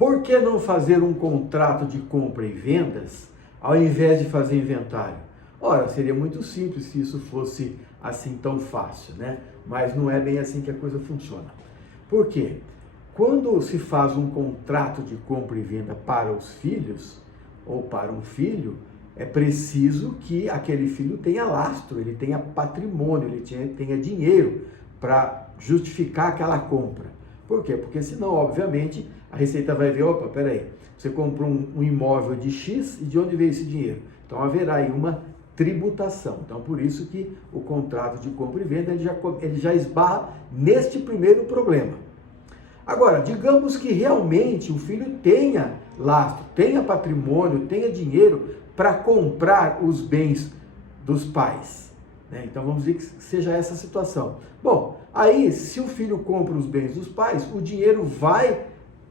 Por que não fazer um contrato de compra e vendas ao invés de fazer inventário? Ora, seria muito simples se isso fosse assim tão fácil, né? Mas não é bem assim que a coisa funciona. Por quê? Quando se faz um contrato de compra e venda para os filhos ou para um filho, é preciso que aquele filho tenha lastro, ele tenha patrimônio, ele tenha dinheiro para justificar aquela compra. Por quê? Porque senão, obviamente, a Receita vai ver, opa, peraí, você comprou um imóvel de X e de onde veio esse dinheiro? Então haverá aí uma tributação. Então por isso que o contrato de compra e venda ele já esbarra neste primeiro problema. Agora, digamos que realmente o filho tenha lastro, tenha patrimônio, tenha dinheiro para comprar os bens dos pais, né? Então vamos dizer que seja essa a situação. Bom, aí se o filho compra os bens dos pais, o dinheiro vai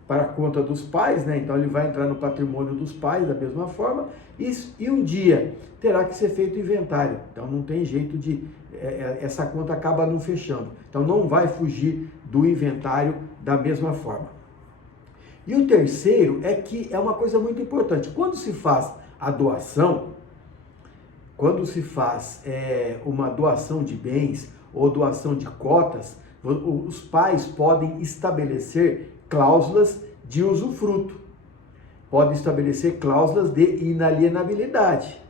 para a conta dos pais, né? Então ele vai entrar no patrimônio dos pais da mesma forma e um dia terá que ser feito o inventário. Então não tem jeito de, essa conta acaba não fechando. Então não vai fugir do inventário da mesma forma. E o terceiro é que é uma coisa muito importante. Quando se faz a doação, quando se faz uma doação de bens ou doação de cotas, os pais podem estabelecer cláusulas de usufruto, podem estabelecer cláusulas de inalienabilidade,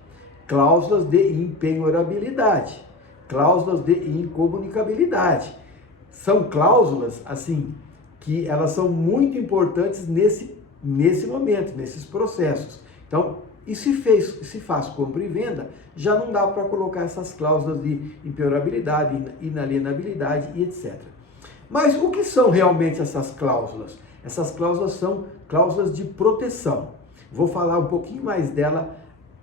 cláusulas de impenhorabilidade, cláusulas de incomunicabilidade. São cláusulas, assim, que elas são muito importantes nesse momento, nesses processos. Então, e se faz compra e venda, já não dá para colocar essas cláusulas de impenhorabilidade, inalienabilidade e etc. Mas o que são realmente essas cláusulas? Essas cláusulas são cláusulas de proteção. Vou falar um pouquinho mais dela,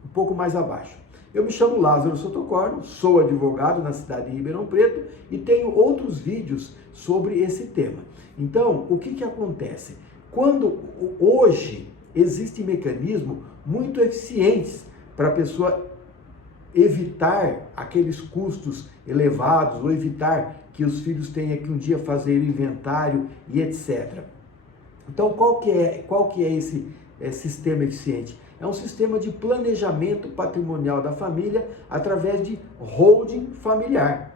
um pouco mais abaixo. Eu me chamo Lázaro Sotocorno, sou advogado na cidade de Ribeirão Preto e tenho outros vídeos sobre esse tema. Então, o que acontece? Quando hoje existem mecanismos muito eficientes para a pessoa evitar aqueles custos elevados ou evitar que os filhos tenham que um dia fazer inventário e etc. Então, qual que é esse sistema eficiente? É um sistema de planejamento patrimonial da família através de holding familiar.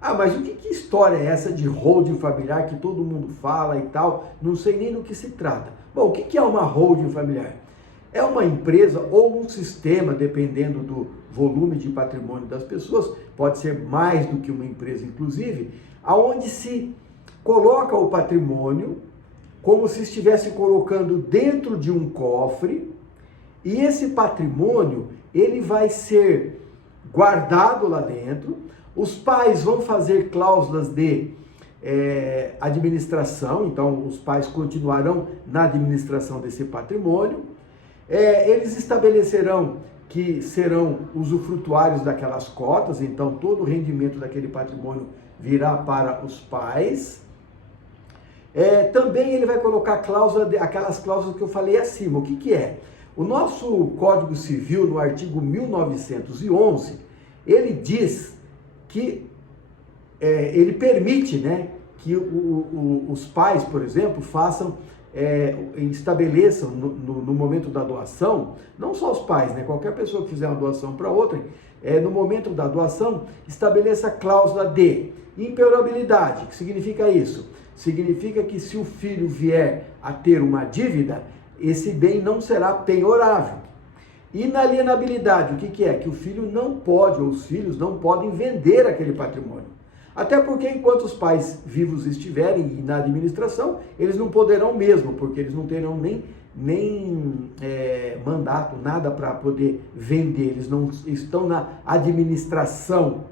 Ah, mas que história é essa de holding familiar que todo mundo fala e tal? Não sei nem do que se trata. Bom, o que é uma holding familiar? É uma empresa ou um sistema, dependendo do volume de patrimônio das pessoas, pode ser mais do que uma empresa, inclusive, aonde se coloca o patrimônio como se estivesse colocando dentro de um cofre, e esse patrimônio ele vai ser guardado lá dentro. Os pais vão fazer cláusulas de administração, então os pais continuarão na administração desse patrimônio. Eles estabelecerão que serão usufrutuários daquelas cotas, então todo o rendimento daquele patrimônio virá para os pais. Também ele vai colocar aquelas cláusulas que eu falei acima. O que é? O nosso Código Civil, no artigo 1911, ele diz que ele permite, né, que os pais, por exemplo, estabeleçam no momento da doação, não só os pais, né, qualquer pessoa que fizer uma doação para outra, no momento da doação, estabeleça a cláusula de impenhorabilidade. O que significa isso? Significa que se o filho vier a ter uma dívida, esse bem não será penhorável. Inalienabilidade, o que é? Que o filho não pode, ou os filhos não podem vender aquele patrimônio. Até porque enquanto os pais vivos estiverem na administração, eles não poderão mesmo, porque eles não terão nem mandato, nada para poder vender. Eles não estão na administração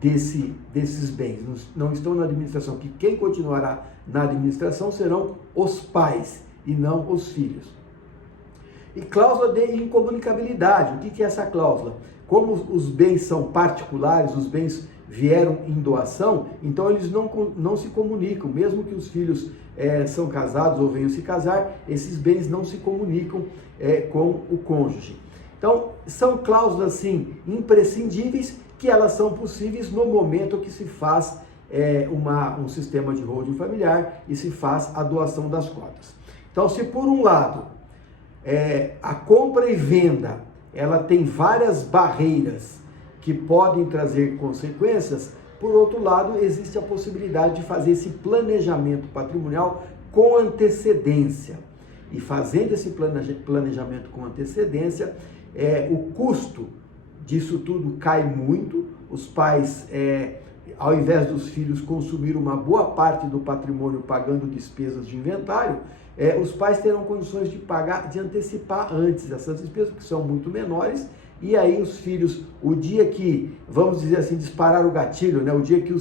desses bens, não estão na administração, que quem continuará na administração serão os pais e não os filhos. E cláusula de incomunicabilidade, o que é essa cláusula? Como os bens são particulares, os bens vieram em doação, então eles não se comunicam, mesmo que os filhos são casados ou venham se casar, esses bens não se comunicam com o cônjuge. Então, são cláusulas, assim, imprescindíveis, que elas são possíveis no momento que se faz um sistema de holding familiar e se faz a doação das cotas. Então, se por um lado a compra e venda ela tem várias barreiras que podem trazer consequências, por outro lado, existe a possibilidade de fazer esse planejamento patrimonial com antecedência. E fazendo esse planejamento com antecedência, o custo disso tudo cai muito. Os pais, ao invés dos filhos consumir uma boa parte do patrimônio pagando despesas de inventário, os pais terão condições de pagar, de antecipar antes essas despesas, que são muito menores, e aí os filhos, o dia que, vamos dizer assim, disparar o gatilho, né? O dia que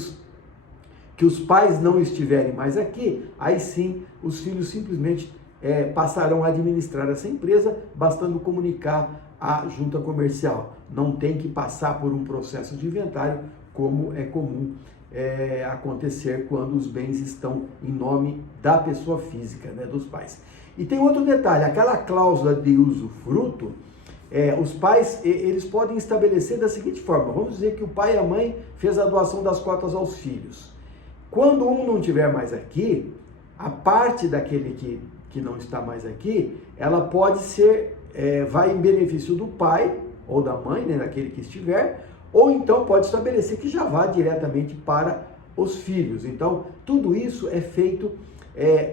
os pais não estiverem mais aqui, aí sim os filhos simplesmente passarão a administrar essa empresa, bastando comunicar à junta comercial. Não tem que passar por um processo de inventário, como é comum acontecer quando os bens estão em nome da pessoa física, né, dos pais. E tem outro detalhe, aquela cláusula de usufruto, os pais eles podem estabelecer da seguinte forma: vamos dizer que o pai e a mãe fez a doação das cotas aos filhos. Quando um não estiver mais aqui, a parte daquele que não está mais aqui, ela pode ser, vai em benefício do pai ou da mãe, né, daquele que estiver, ou então pode estabelecer que já vá diretamente para os filhos. Então, tudo isso é feito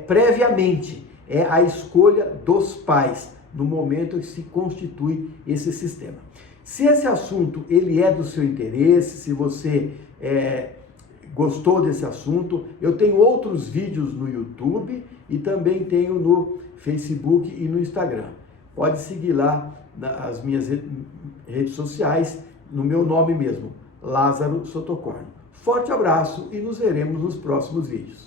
previamente, é a escolha dos pais, no momento em que se constitui esse sistema. Se esse assunto ele é do seu interesse, se você gostou desse assunto, eu tenho outros vídeos no YouTube e também tenho no Facebook e no Instagram. Pode seguir lá nas minhas redes sociais, no meu nome mesmo, Lázaro Sotocorno. Forte abraço e nos veremos nos próximos vídeos.